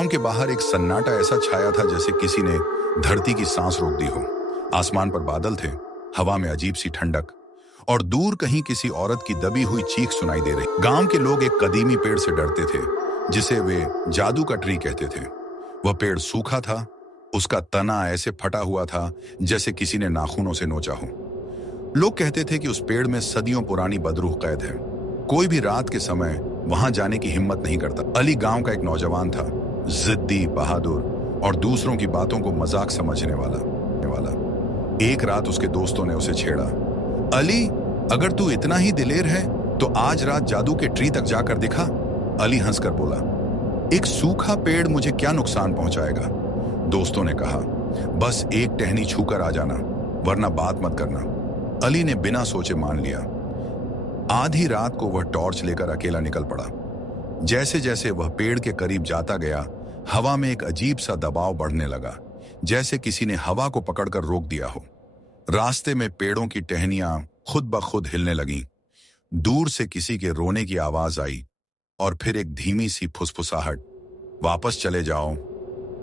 गांव के बाहर एक सन्नाटा ऐसा छाया था जैसे किसी ने धरती की सांस रोक दी हो। आसमान पर बादल थे, हवा में अजीब सी ठंडक, और दूर कहीं किसी औरत की दबी हुई चीख सुनाई दे रही। गांव के लोग एक कदीमी पेड़ से डरते थे जिसे वे जादू का ट्री कहते थे। वह पेड़ सूखा था, उसका तना ऐसे फटा हुआ था जैसे किसी ने नाखूनों से नोचा हो। लोग कहते थे कि उस पेड़ में सदियों पुरानी बदरूह कैद है। कोई भी रात के समय वहां जाने की हिम्मत नहीं करता। अली गांव का एक नौजवान था, जिद्दी, बहादुर और दूसरों की बातों को मजाक समझने वाला। एक रात उसके दोस्तों ने उसे छेड़ा। अली, अगर तू इतना ही दिलेर है तो आज रात जादू के ट्री तक जाकर दिखा। अली हंसकर बोला, एक सूखा पेड़ मुझे क्या नुकसान पहुंचाएगा। दोस्तों ने कहा, बस एक टहनी छूकर आ जाना, वरना बात मत करना। अली ने बिना सोचे मान लिया। आधी रात को वह टॉर्च लेकर अकेला निकल पड़ा। जैसे जैसे वह पेड़ के करीब जाता गया, हवा में एक अजीब सा दबाव बढ़ने लगा, जैसे किसी ने हवा को पकड़कर रोक दिया हो। रास्ते में पेड़ों की टहनियां खुद ब खुद हिलने लगीं। दूर से किसी के रोने की आवाज आई और फिर एक धीमी सी फुसफुसाहट, वापस चले जाओ।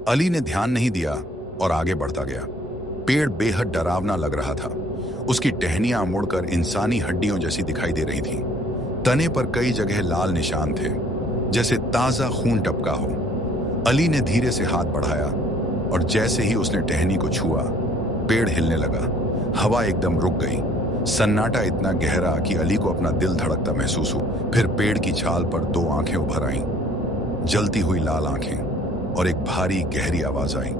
अली ने ध्यान नहीं दिया और आगे बढ़ता गया। पेड़ बेहद डरावना लग रहा था। उसकी टहनियां मुड़कर इंसानी हड्डियों जैसी दिखाई दे रही थीं। तने पर कई जगह लाल निशान थे, जैसे ताजा खून टपका हो। अली ने धीरे से हाथ बढ़ाया और जैसे ही उसने टहनी को छुआ, पेड़ हिलने लगा। हवा एकदम रुक गई। सन्नाटा इतना गहरा कि अली को अपना दिल धड़कता महसूस हुआ। फिर पेड़ की छाल पर दो आंखें उभर आईं, जलती हुई लाल आंखें, और एक भारी गहरी आवाज आई,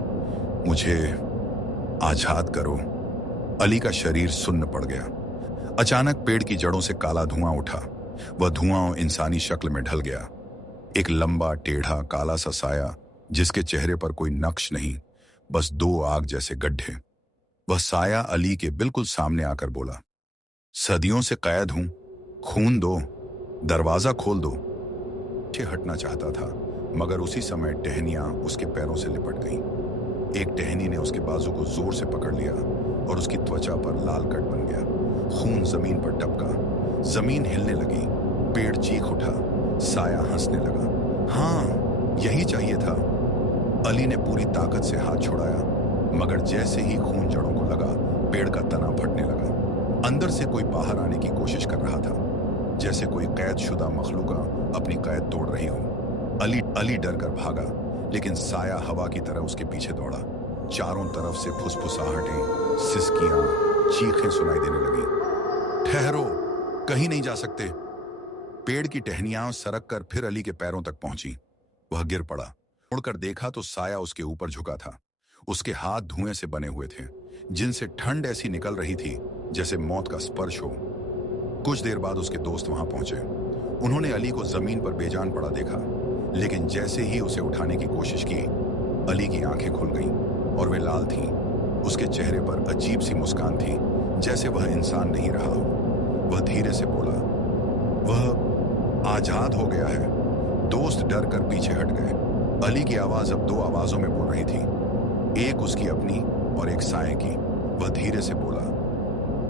मुझे आजाद करो। अली का शरीर सुन्न पड़ गया। अचानक पेड़ की जड़ों से काला धुआं उठा। वह धुआं इंसानी शक्ल में ढल गया। एक लंबा, टेढ़ा, काला सा साया, जिसके चेहरे पर कोई नक्श नहीं, बस दो आग जैसे गड्ढे। वह साया अली के बिल्कुल सामने आकर बोला, सदियों से कैद हूं, खून दो, दरवाजा खोल दो। पीछे हटना चाहता था, मगर उसी समय टहनियां उसके पैरों से लिपट गईं। एक टहनी ने उसके बाजू को जोर से पकड़ लिया और उसकी त्वचा पर लाल कट बन गया। खून जमीन पर टपका, जमीन हिलने लगी। पेड़ चीख उठा, साया हंसने लगा। हाँ, यही चाहिए था। अली ने पूरी ताकत से हाथ छुड़ाया, मगर जैसे ही खून जड़ों को लगा, पेड़ का तना फटने लगा। अंदर से कोई बाहर आने की कोशिश कर रहा था, जैसे कोई कैदशुदा मखलूका अपनी कैद तोड़ रही हो। अली डर कर भागा, लेकिन साया हवा की तरह उसके पीछे दौड़ा। चारों तरफ से फुसफुसाहटें, सिसकियां, चीखें सुनाई देने लगी। ठहरो, कहीं नहीं जा सकते। पेड़ की टहनियां सरक कर फिर अली के पैरों तक पहुंची। वह गिर पड़ा। मुड़कर देखा तो साया उसके ऊपर झुका था। उसके हाथ धुएं से बने हुए थे, जिनसे ठंड ऐसी निकल रही थी जैसे मौत का स्पर्श हो। कुछ देर बाद उसके दोस्त वहां पहुंचे। उन्होंने अली को जमीन पर बेजान पड़ा देखा, लेकिन जैसे ही उसे उठाने की कोशिश की, अली की आंखें खुल गईं और वे लाल थीं। उसके चेहरे पर अजीब सी मुस्कान थी, जैसे वह इंसान नहीं रहा हो। वह धीरे से बोला, वह आजाद हो गया है। दोस्त डर कर पीछे हट गए। अली की आवाज अब दो आवाजों में बोल रही थी, एक उसकी अपनी और एक साए की। वह धीरे से बोला,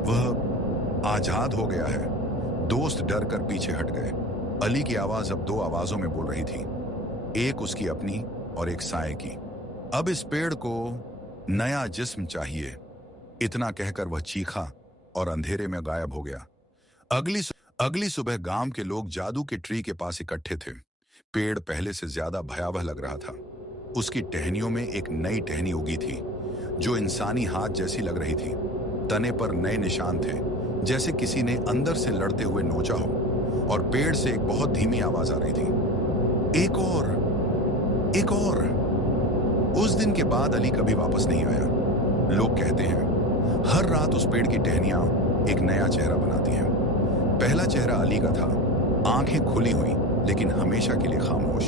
वह आजाद हो गया है। दोस्त डर कर पीछे हट गए। अली की आवाज अब दो आवाजों में बोल रही थी, एक उसकी अपनी और एक साए की। अब इस पेड़ को नया जिस्म चाहिए। इतना कहकर वह चीखा और अंधेरे में गायब हो गया। अगली सुबह गांव के लोग जादू के ट्री के पास इकट्ठे थे। पेड़ पहले से ज्यादा भयावह लग रहा था। उसकी टहनियों में एक नई टहनी उगी थी, जो इंसानी हाथ जैसी लग रही थी। तने पर नए निशान थे, जैसे किसी ने अंदर से लड़ते हुए नोचा हो। और पेड़ से एक बहुत धीमी आवाज आ रही थी, एक और, एक और। उस दिन के बाद अली कभी वापस नहीं आया। लोग कहते हैं, हर रात उस पेड़ की टहनियां एक नया चेहरा बनाती हैं। पहला चेहरा अली का था, आंखें खुली हुई, लेकिन हमेशा के लिए खामोश।